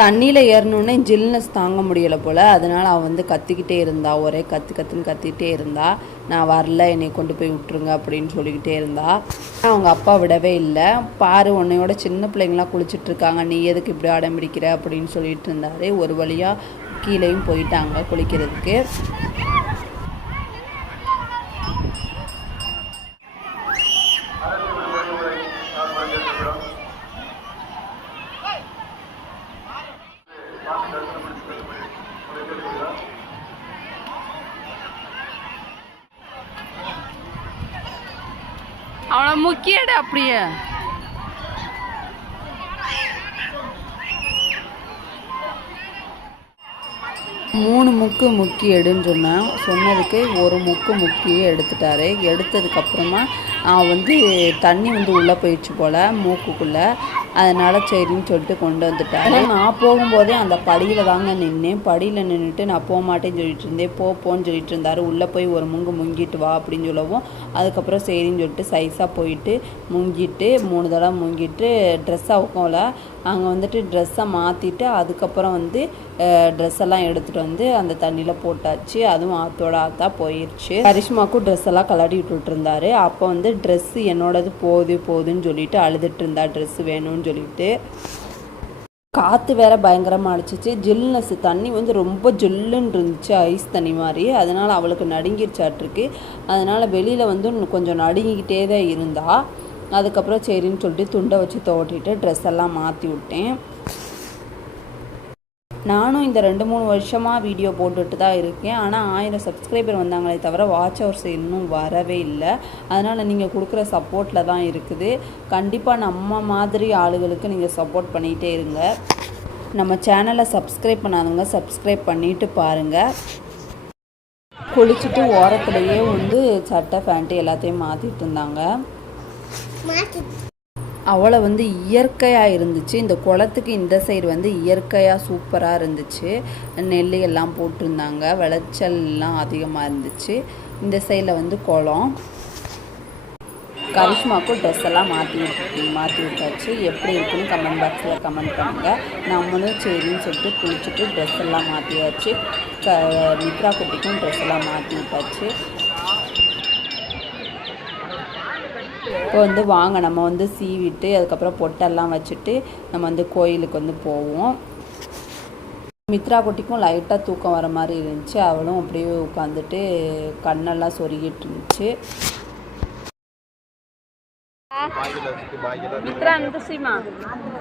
தண்ணியில் ஏறணுன்னே ஜில்னஸ் தாங்க முடியலை போல். அதனால் அவள் வந்து கத்திக்கிட்டே இருந்தா, ஒரே கற்றுன்னு கத்திக்கிட்டே இருந்தா. நான் வரல, என்னை கொண்டு போய் விட்டுருங்க அப்படின்னு சொல்லிக்கிட்டே இருந்தா. அவங்க அப்பா விடவே இல்லை. பாரு, உன்னையோட சின்ன பிள்ளைங்களாம் குளிச்சுட்ருக்காங்க, நீ எதுக்கு இப்படி அடம் பிடிக்கிற அப்படின்னு சொல்லிட்டு இருந்தார். ஒரு வழியாக கீழேயும் போயிட்டாங்க குளிக்கிறதுக்கு. அவனை முக்கியடு அப்படியே மூணு முக்கு முக்கி எடுன்னு சொன்னதுக்கு ஒரு முக்கு முக்கியே எடுத்துட்டாரு. எடுத்ததுக்கப்புறமா அவன் வந்து தண்ணி வந்து உள்ளே போயிடுச்சு போல் மூக்குக்குள்ளே. அதனால் சரின்னு சொல்லிட்டு கொண்டு வந்துட்டாரு. நான் போகும்போதே அந்த படியில் தாங்க நின்னேன். படியில் நின்றுட்டு நான் போக மாட்டேன்னு சொல்லிட்டு இருந்தேன். போன்னு சொல்லிட்டு இருந்தார். உள்ளே போய் ஒரு முங்கிட்டு வா அப்படின்னு சொல்லவும் அதுக்கப்புறம் சரின்னு சொல்லிட்டு சைஸாக போயிட்டு முங்கிட்டு 3 தடவை முங்கிட்டு ட்ரெஸ்ஸை அவுக்கோல அங்கே வந்துட்டு ட்ரெஸ்ஸை மாற்றிட்டு அதுக்கப்புறம் வந்து ட்ரெஸ்ஸெல்லாம் எடுத்துகிட்டு வந்து அந்த தண்ணியில் போட்டாச்சு. அதுவும் ஆற்றோட ஆற்றா போயிடுச்சு. கரிஷ்மாவுக்கும் ட்ரெஸ் எல்லாம் கலடி விட்டுட்டு இருந்தாரு. அப்போ வந்து ட்ரெஸ்ஸு என்னோடது போதுன்னு சொல்லிட்டு அழுதுட்டு இருந்தா. ட்ரெஸ்ஸு வேணும்னு சொல்லிட்டு காற்று வேற பயங்கரமாக அடிச்சிச்சு. ஜில்னஸ் தண்ணி வந்து ரொம்ப ஜில்லுன்னு இருந்துச்சு, ஐஸ் தண்ணி மாதிரி. அதனால் அவளுக்கு நடுங்கிருச்சாட்டிருக்கு. அதனால் வெளியில் வந்து கொஞ்சம் நடுங்கிக்கிட்டே தான் இருந்தா. அதுக்கப்புறம் சரின்னு சொல்லிட்டு துண்டை வச்சு துவட்டிட்டு ட்ரெஸ் எல்லாம் மாற்றி விட்டேன். நானும் இந்த 2-3 வருஷமாக வீடியோ போட்டுட்டு தான் இருக்கேன். ஆனால் 1000 சப்ஸ்கிரைபர் வந்தாங்களே தவிர வாட்ச் ஹவர்ஸ் இன்னும் வரவே இல்லை. அதனால் நீங்கள் கொடுக்குற சப்போர்ட்டில் தான் இருக்குது. கண்டிப்பாக நம்ம மாதிரி ஆளுகளுக்கு நீங்கள் சப்போர்ட் பண்ணிகிட்டே இருங்க. நம்ம சேனலை சப்ஸ்கிரைப் பண்ணாதவங்க சப்ஸ்கிரைப் பண்ணிவிட்டு பாருங்கள். குளிச்சுட்டு ஓரத்துலேயே வந்து சட்டை பேண்ட்டு எல்லாத்தையும் மாற்றிட்டு இருந்தாங்க. அவளை வந்து இயற்கையாக இருந்துச்சு. இந்த குளத்துக்கு இந்த சைடு வந்து இயற்கையாக சூப்பராக இருந்துச்சு. நெல் எல்லாம் போட்டிருந்தாங்க, விளைச்சல்லாம் அதிகமாக இருந்துச்சு. இந்த சைடில் வந்து குளம். கரிஷ்மாவுக்கும் ட்ரெஸ் எல்லாம் மாற்றி விட்டாச்சு. எப்படி இருக்குன்னு கமெண்ட் பாக்ஸில் கமெண்ட் பண்ணுங்கள். நம்மளும் சரின்னு சொல்லிட்டு குளிச்சுட்டு ட்ரெஸ் எல்லாம் மாற்றியாச்சு. மித்ரா குட்டிக்கும் ட்ரெஸ் எல்லாம் மாற்றி விட்டாச்சு. இப்போ வந்து வாங்க நம்ம வந்து சீவிட்டு அதுக்கப்புறம் பொட்டெல்லாம் வச்சுட்டு நம்ம வந்து கோயிலுக்கு வந்து போவோம். மித்ரா குட்டிக்கும் லைட்டாக தூக்கம் வர மாதிரி இருந்துச்சு. அவளும் அப்படியே உட்காந்துட்டு கண்ணெல்லாம் சொருகிட்டு இருந்துச்சு. மித்ரா இந்த சீமா